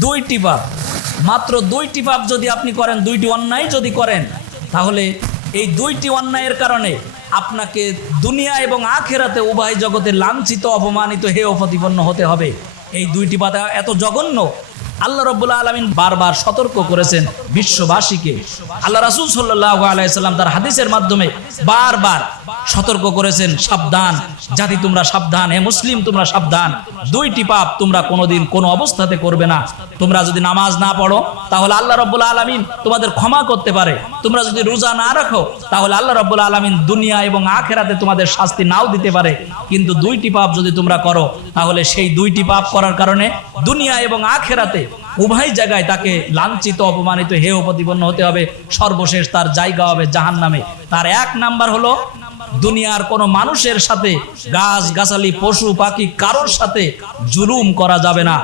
দুইটি পাপ, মাত্র দুইটি পাপ যদি আপনি করেন, দুইটি অন্যায় যদি করেন, তাহলে এই দুইটি অন্যায়ের কারণে আপনাকে দুনিয়া এবং আখিরাতে উভয় জগতে লাঞ্ছিত, অপমানিত, হেয় প্রতিপন্ন হতে হবে। এই দুইটি পাপ এত জঘন্য, আল্লাহ রাব্বুল আলামিন বারবার সতর্ক করেছেন বিশ্ববাসীকে। আল্লাহ রাসূল সাল্লাল্লাহু আলাইহি সাল্লাম তার হাদিসের মাধ্যমে বারবার সতর্ক করেছেন, সাবধান জাতি তোমরা সাবধান, হে মুসলিম তোমরা সাবধান, দুইটি পাপ তোমরা কোনোদিন কোনো অবস্থাতে করবে না। তোমরা যদি নামাজ না পড়ো তাহলে আল্লাহ রাব্বুল আলামিন তোমাদের ক্ষমা করতে পারে। তোমরা যদি রোজা না রাখো তাহলে আল্লাহ রাব্বুল আলামিন দুনিয়া এবং আখিরাতে তোমাদের শাস্তি নাও দিতে পারে। কিন্তু দুইটি পাপ যদি তোমরা করো তাহলে সেই দুইটি পাপ করার কারণে দুনিয়া এবং আখিরাতে উভয় জায়গায় তাকে লাঞ্ছিত, অপমানিত, হেয় প্রতিপন্ন হতে হবে। সর্বশেষ তার জায়গা হবে জাহান্নামে। তার এক নাম্বার হলো, দুনিয়ার কোনো মানুষের সাথে, গাছ গাছালি, পশু পাখি, কারোর সাথে জুলুম করা যাবে না,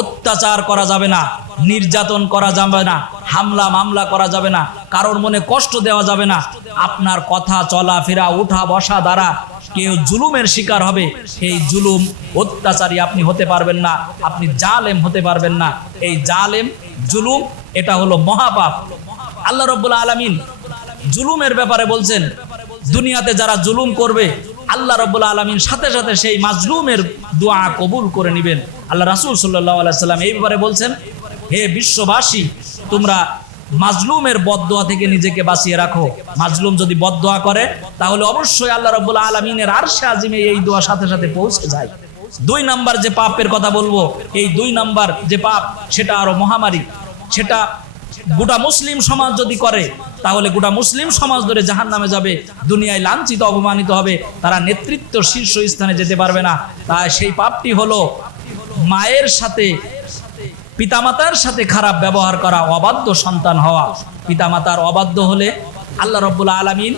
অত্যাচার করা যাবে না, নির্যাতন করা যাবে না, হামলা মামলা করা যাবে না, কারোর মনে কষ্ট দেওয়া যাবে না। আপনার কথা চলাফেরা, উঠা বসা দ্বারা কেউ জুলুমের শিকার হবে, এই জুলুম অত্যাচারী আপনি হতে পারবেন না, আপনি জালেম হতে পারবেন না। এই জালেম, জুলুম, এটা হলো মহাপাপ। আল্লাহ রাব্বুল আলামিন জুলুমের ব্যাপারে বলছেন, দুনিয়াতে যারা জুলুম করবে আল্লাহ রাব্বুল আলামিন সাথে সাথে সেই মাজলুমের দোয়া কবুল করে নেবেন। আল্লাহ রাসূল সাল্লাল্লাহু আলাইহি সাল্লাম এই ব্যাপারে বলছেন, হে বিশ্ববাসী, তোমরা মাজলুমের বদদোয়া থেকে নিজেকে বাঁচিয়ে রাখো। মাজলুম যদি বদদোয়া করে তাহলে অবশ্যই আল্লাহ রাব্বুল আলামিনের আরশে আজিমে এই দোয়া সাথে সাথে পৌঁছে যায়। দুই নাম্বার যে পাপের কথা বলবো, এই দুই নাম্বার যে পাপ, সেটা আরো মহামারী। সেটা গোটা মুসলিম সমাজ যদি করে তাহলে গোটা মুসলিম সমাজ ধরে জাহান্নামে যাবে, দুনিয়ায় লাঞ্ছিত, অপমানিত হবে, তারা নেতৃত্ব শীর্ষ স্থানে যেতে পারবে না। তাই সেই পাপটি হলো মায়ের সাথে, পিতামাতার সাথে খারাপ ব্যবহার করা, অবাধ্য সন্তান হওয়া। পিতামাতার অবাধ্য হলে আল্লাহ রাব্বুল আলামিন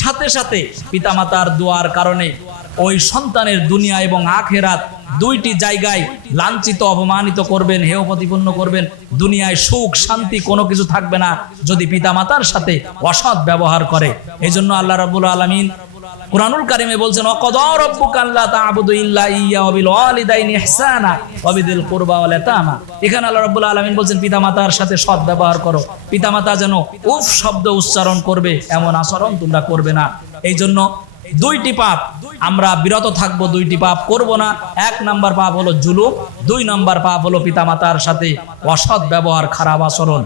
সাথে সাথে পিতামাতার দোয়ার কারণে ওই সন্তানের দুনিয়া এবং আখিরাত দুইটি জায়গায় লাঞ্ছিত, অপমানিত করবেন, হেয় প্রতিপন্ন করবেন। দুনিয়ায় সুখ শান্তি কোনো কিছু থাকবে না যদি পিতামাতার সাথে অসৎ ব্যবহার করে। এই জন্য আল্লাহ রাব্বুল আলামিন কুরআনুল কারীমে বলছেন, ওয়াকাদা রাব্বুকা আল্লা তা'বুদু ইল্লা ইয়্যাহু ওয়া বিল ওয়ালিদাইনি ইহসানা ওয়া বিযিল কুরবা ওয়াল ইয়াতামা। এখানে আল্লাহ রাব্বুল আলামিন বলছেন, পিতামাতার সাথে সৎ ব্যবহার করো। পিতামাতা যেন উফ শব্দ উচ্চারণ করবে এমন আচরণ তোমরা করবে না। এই জন্য দুইটি পাপ আমরা বিরত থাকবো, দুইটি পাপ করব না। এক নাম্বার পাপ হলো জুলুম, দুই নাম্বার পাপ হলো পিতামাতার সাথে অসৎ ব্যবহার, খারাপ আচরণ।